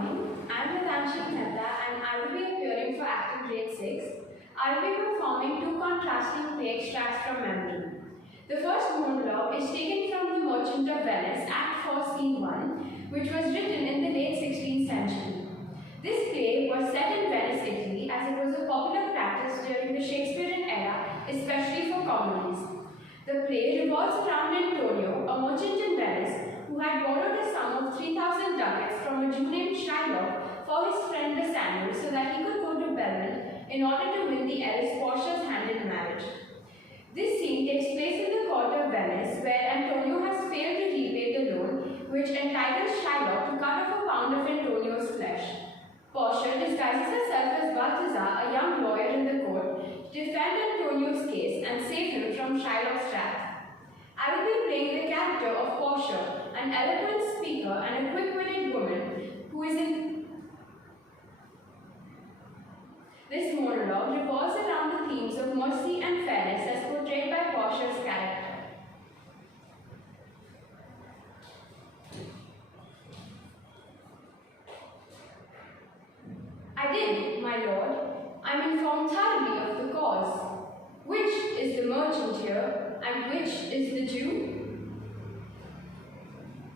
morning. I am Heetanshi Mehta and I will be appearing for acting grade 6. I will be performing two contrasting play extracts from memory. The first monologue is taken from The Merchant of Venice, Act 4, Scene 1, which was written in the late 16th century. This play was set in Venice, Italy, as it was a popular practice during the Shakespearean era, especially for comedies. The play revolves around Antonio, a merchant in Venice, who had borrowed a sum of 3,000 ducats from a Jew named Shylock for his friend Bassanio so that he could go to Belmont in order to win the heiress Portia's hand in marriage. This scene takes place in the court of Venice, where Antonio has failed to repay the loan, which entitles Shylock to cut off a pound of Antonio's flesh. Portia disguises herself as Balthazar, a young lawyer in the court, to defend Antonio's case and save him from Shylock's wrath. I will be playing the character of Portia, an eloquent speaker and a quick-witted woman who is in. This monologue revolves around the themes of mercy and fairness as portrayed by Portia's character. I did, my lord. I am informed thoroughly of the cause. Which is the merchant here, and which is the Jew?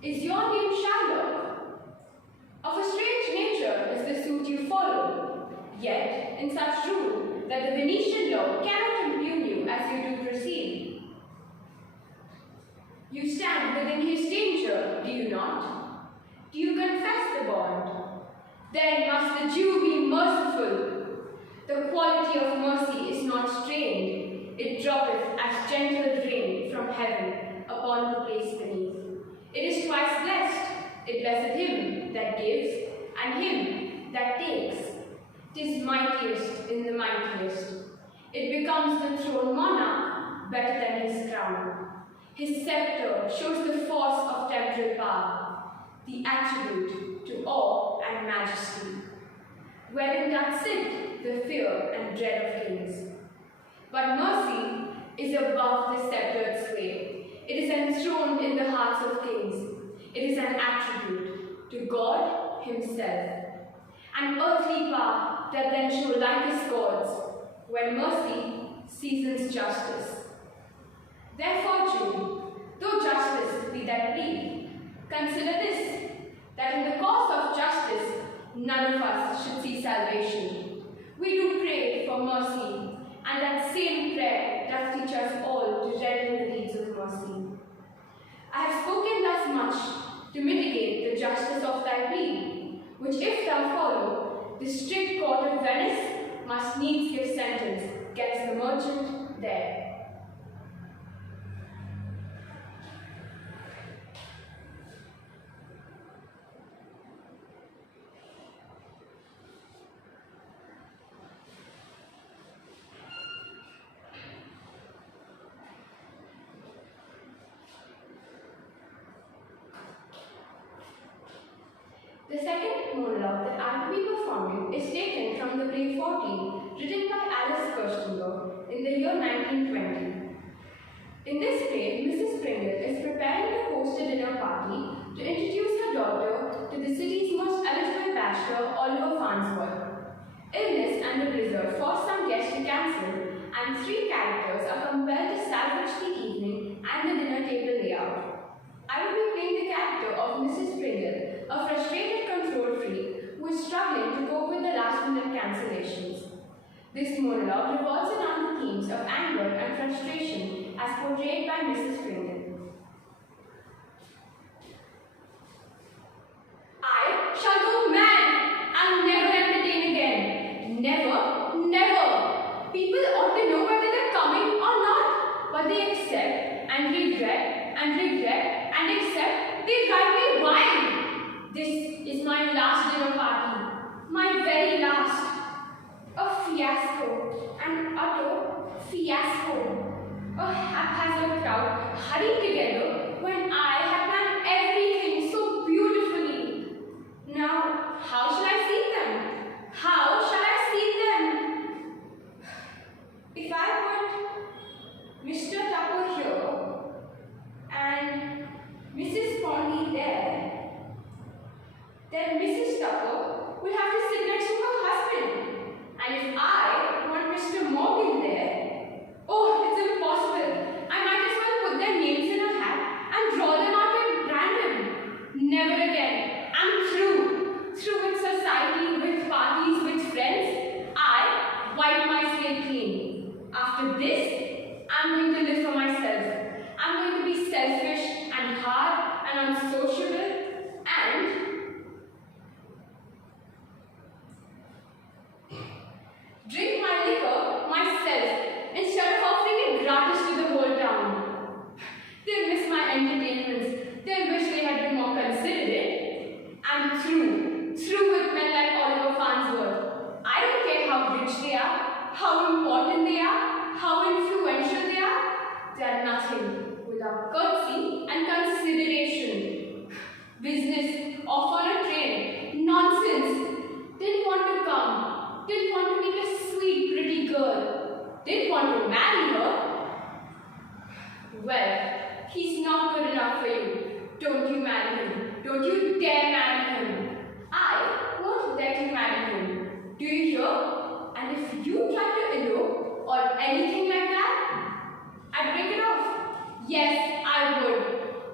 Is your name Shylock? Of a strange nature is the suit you follow, yet in such rule that the Venetian law cannot impugn you as you do proceed. You stand within his danger, do you not? Do you confess the bond? Then must the Jew be merciful. The quality of mercy is not strained, it droppeth as gentle rain from heaven upon the place beneath. It is twice blessed, it blesseth him that gives, and him that takes. 'Tis mightiest in the mightiest. It becomes the throne monarch better than his crown. His scepter shows the force of temporal power, the attribute to awe and majesty. Wherein doth sit the fear and dread of kings. But mercy is above the sceptred sway. It is enthroned in the hearts of kings. It is an attribute to God himself. An earthly power that then show like his gods, when mercy seasons justice. Therefore, Jew, though justice be thy plea, consider this, that in the cause of justice none of us should see salvation. We do pray for mercy, and that same prayer doth teach us all to revel in the deeds of mercy. I have spoken thus much to mitigate the justice of thy plea, which if thou follow, the strict court of Venice must needs give sentence against the merchant there. The second monologue that I will be performing is taken from the play 14, written by Alice Kirstenberg in the year 1920. In this play, Mrs. Pringle is preparing to host a dinner party to introduce her daughter to the city's most eligible bachelor, Oliver Farnsworth. Illness and a blizzard force some guests to cancel, and three characters are compelled to salvage the evening and the dinner table layout. I will be playing the character of Mrs. Pringle, a frustrated control freak who is struggling to cope with the last-minute cancellations. This monologue revolves around the themes of anger and frustration as portrayed by Mrs. Pringle. I shall go mad and never entertain again. Never, never. People ought to know whether they're coming or not, but they accept and regret and regret and accept. They drive me wild. This is my last dinner party, my very last. A fiasco, an utter fiasco. A haphazard crowd hurrying together when I had planned everything so beautifully. Now, how shall I see them? How shall I see them? If I put Mr. Tupper here and Mrs. Pondy there, then Mrs. Tupper will have to sit next to her husband. And if I want Mr. Morgan there, oh, it's impossible. I might as well put their names in a hat and draw them out at random. Never again. I'm through. Through with society, with parties, with friends. I wipe my slate clean. After this, I'm going to live for myself. I'm going to be selfish and hard and unsociable and drink my liquor myself instead of offering it gratis to the whole town. They'll miss my entertainments. They'll wish they had been more considerate. I'm through. Through with men like Oliver Farnsworth. I don't care how rich they are, how important they are, how influential they are. They are nothing without courtesy and consideration. Business off on a train. Nonsense. Didn't want to come. Didn't want to meet a sweet, pretty girl. Didn't want to marry her. Well, he's not good enough for you. Don't you marry him. Don't you dare marry him. I won't let you marry him. Do you hear? And if you try to elope or anything like that, I'd break it off. Yes, I would.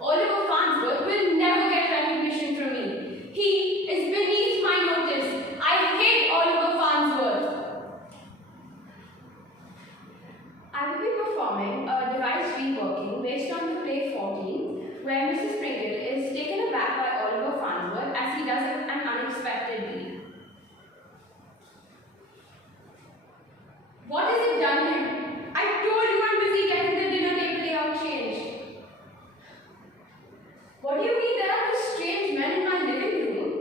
Oliver Farnsworth will never get recognition from me. He is beneath my notice. I hate Oliver Farnsworth. I will be performing a devised reworking based on the play 14, where Mrs. Pringle is taken aback by Oliver Farnsworth as he does an unexpected deed. What has it done to him? I told you I'm busy getting the dinner table layout changed. What do you mean there are these strange men in my living room?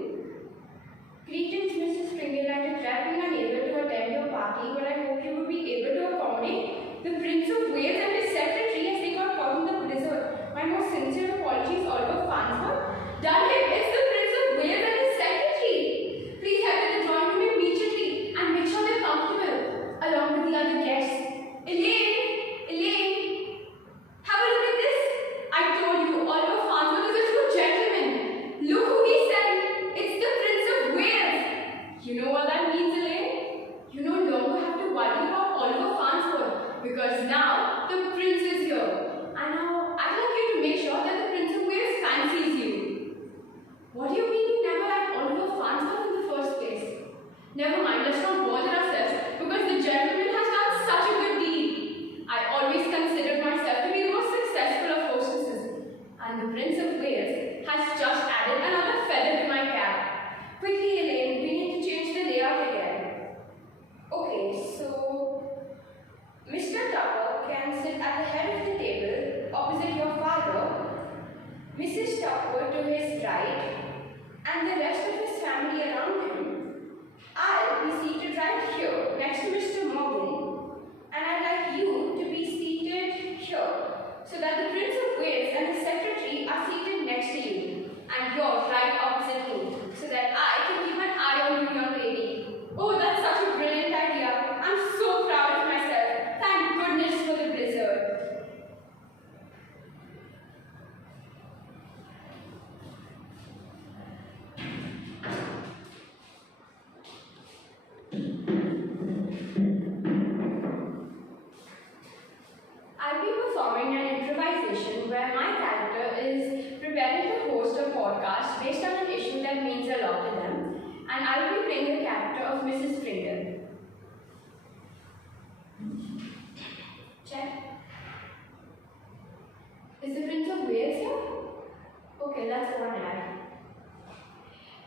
Greetings, Mrs. Pringle. I regret being unable to attend your party, but I hope you would be able to accommodate the Prince of Wales and his secretary as they got caught in the blizzard. My most sincere apologies, Oliver Farnsworth. Done him. It's the Prince of Wales and his secretary. Please head to the drawing room immediately and make sure they're comfortable, along with the other guests. Elaine, have a look at this. I told you, Oliver Farnsworth is a true gentleman. Look who he sent. It's the Prince of Wales. You know what that means, Elaine? You no longer have to worry about Oliver Farnsworth because now the Prince is here. And now I'd like you to make sure that the Prince of Wales fancies you. What do you mean you never liked Oliver Farnsworth in the first place? Never mind, let's not bother ourselves because the gentleman has done such a good deed. I always considered myself to be the most successful of hostesses, and the Prince of Wales has just added another feather to my cap. Quickly, Elaine, we need to change the layout again. Okay, so Mr. Tupper can sit at the head of the table opposite your father, Mrs. Tupper to his right, and the rest of his family around him. I'll be seated right here next to Mr. Morgan, and I'd like you to be seated here so that the Prince of Wales and his secretary are seated next to you, and you're right opposite me so that I can keep an eye on you, young lady. Oh, that's such a brilliant idea. I'm so proud of myself. Thank goodness for the blizzard. I'll be performing an improvisation where my character is preparing to host a podcast based on an issue that means a lot to them, and I will be playing the character of Mrs. Pringle. Check. Is the Prince of Wales here? Okay, let's go on ahead.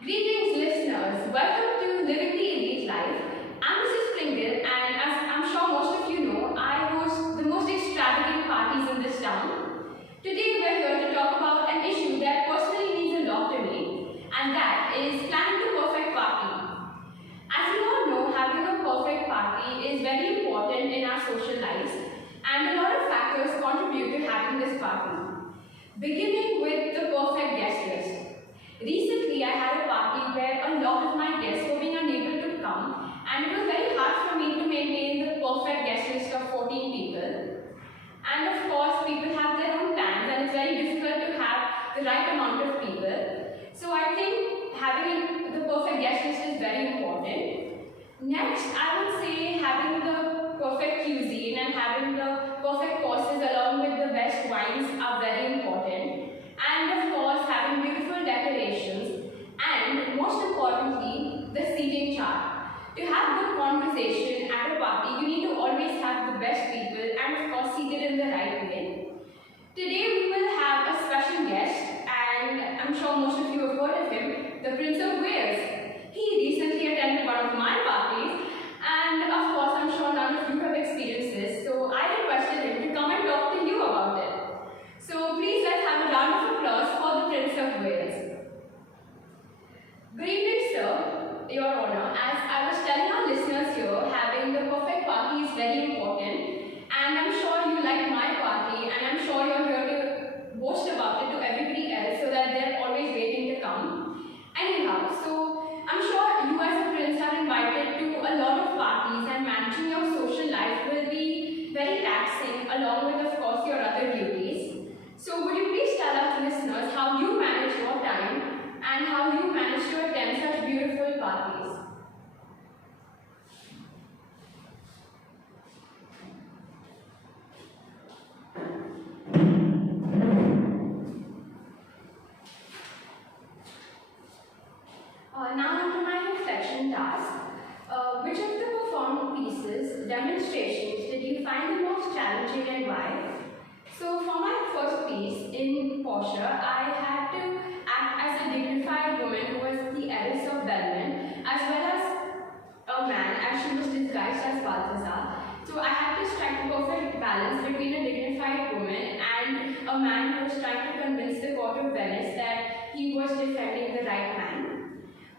Greetings, listeners. Welcome to Living the Elite Life. I'm Mrs. Pringle, and as I'm sure most of you know, I host the most extravagant parties in this town. Today we're here to talk about an issue that personally means a lot to me, and that is planning the perfect party. As you all know, having a perfect party is very important in our social lives, and a lot of factors contribute to having this party. Beginning with the perfect guest list. Recently, I had a party where a lot of my guests were being unable to come, and it was very hard for me to maintain the perfect guest list of 14 people. And of course, people have their own plans, and it's very difficult to have the right amount of people. So I think having the the perfect guest list is very important. Next, I would say having the perfect cuisine and having the perfect courses along with the best wines are very important. And of course, having beautiful decorations and most importantly, the seating chart. To have good conversation at a party, you need to always have the best people and of course seated in the right way. Today we will have a special guest and I'm sure most of you have heard of him, the Prince of Wales. He recently attended one of my parties and of course I'm sure none of you have experienced this, so I requested him to come and talk to you about it. So please let's have a round of applause for the Prince of Wales. Good evening, sir, Your Honor. As I was telling our listeners here, having the perfect party is very important. And I'm sure you like my party and I'm sure you're here to boast about it to everybody else so that they're always waiting to come. Anyhow, so I'm sure you as a prince are invited to a lot of parties and managing your social life will be very taxing along with of course your other duties. So would you please tell our listeners how you manage your time and how you manage to attend such beautiful parties? Now onto my reflection task. Which of the performed pieces, demonstrations, did you find the most challenging and why? So for my first piece in Portia, I had to act as a dignified woman who was the heiress of Belmont, as well as a man as she was disguised as Balthazar. So I had to strike the perfect balance between a dignified woman and a man who was trying to convince the court of Venice that he was defending the right man.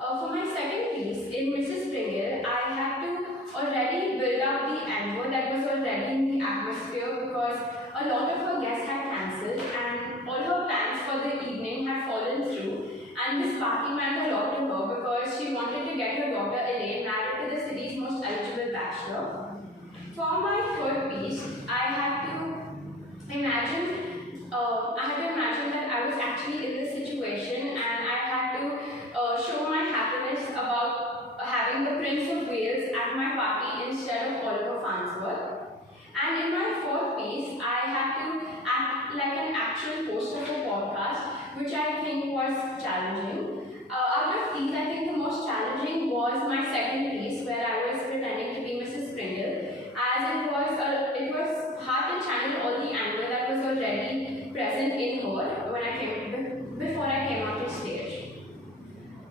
For my second piece, in Mrs. Pringle, I had to already build up the anger that was already in the atmosphere because a lot of her guests had cancelled and all her plans for the evening had fallen through. And this party meant a lot to her because she wanted to get her daughter Elaine married to the city's most eligible bachelor. For my third piece, I had to imagine that I was actually in this situation and I had to show my happiness about having the Prince of Wales at my party instead of Oliver Farnsworth. And in my fourth piece, I had to act like an actual host of a podcast, which I think was challenging. Out of these, I think the most challenging was my second piece, where I was pretending to be Mrs. Pringle, as it was hard to channel all the anger that was already present in her before I came onto stage.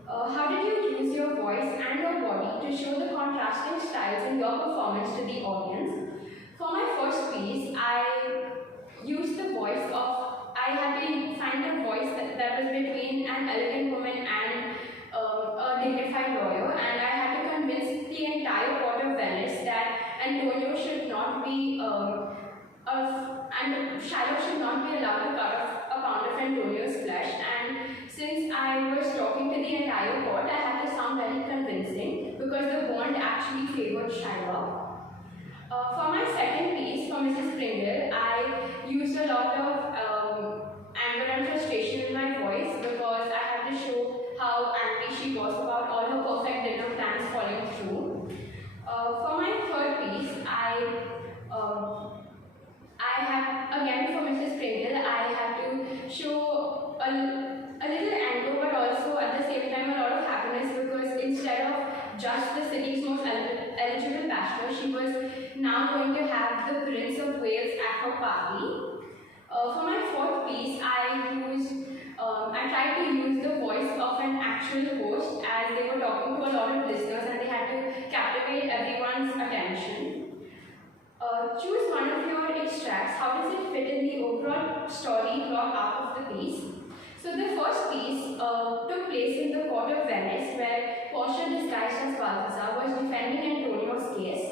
How did you use your voice and your body to show the contrasting styles in your performance to the audience? For my first piece, I used the voice of, I had to find a voice that was between an elegant woman and a dignified lawyer, and I had to convince the entire court of Venice that Antonio should not be, and Shiloh should not be allowed to cut off a pound of Antonio's flesh. And since I was talking to the entire court, I had to sound very convincing because the bond actually favored Shiloh. For my second piece, for Mrs. Pringle, I used a lot of anger and frustration in my voice because I had to show how angry she was about all her perfect dinner plans falling through. For my third piece, I had, again for Mrs. Pringle, I had to show a little anger but also at the same time a lot of happiness because instead of just the city's most eligible bachelor, she was now going to have the Prince of Wales at her party. For my fourth piece, I tried to use the voice of an actual host as they were talking to a lot of listeners and they had to captivate everyone's attention. Choose one of your extracts. How does it fit in the overall story plot arc of the piece? So the first piece took place in the court of Venice where Portia disguised as Balthazar was defending Antonio's case.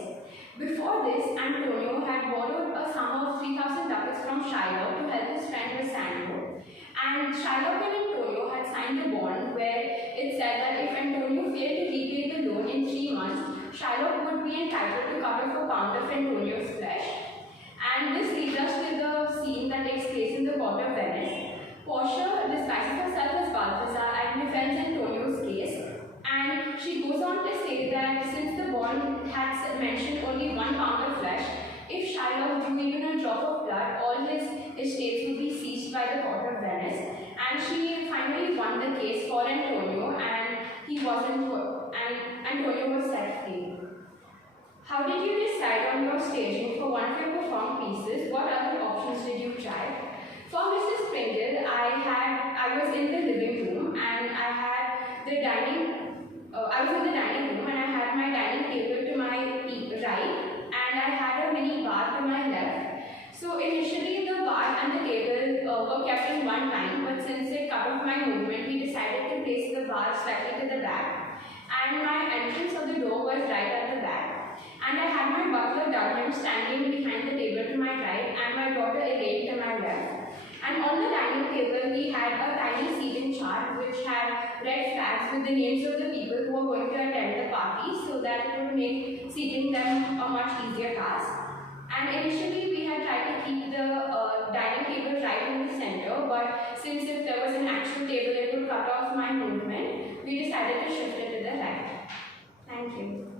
Before this, Antonio had borrowed a sum of 3,000 ducats from Shiloh to help his friend Lysandro. And Shiloh and Antonio had signed a bond where it said that if Antonio failed to repay the loan in 3 months, Shiloh would be entitled to cut off a pound of Antonio's flesh. And this leads us to the scene that takes place in the court of Venice. Portia disguises herself as Balthazar and defends Antonio's case. it had mentioned only 1 pound of flesh. If Shylock drew even a drop of blood, all his estates would be seized by the court of Venice. And she finally won the case for Antonio, and Antonio was set free. How did you decide on your staging for one of your performed pieces? What other options did you try? For Mrs. Pringle, I was in the living room and I had the I was in the dining room and I had my dining table to my right and I had a mini bar to my left. So initially the bar and the table were kept in one line, but since it cut off my movement, we decided to place the bar slightly to the back, and my entrance of the door was right at the back. And I had my butler Dunham standing behind the table to my right and my daughter Elaine to my left. And on the dining table we had a tiny seating chart which had red flags with the names of the people who were going to attend the party, so that it would make seating them a much easier task. And initially we had tried to keep the dining table right in the center, but since if there was an actual table it would cut off my movement, we decided to shift it to the right. Thank you.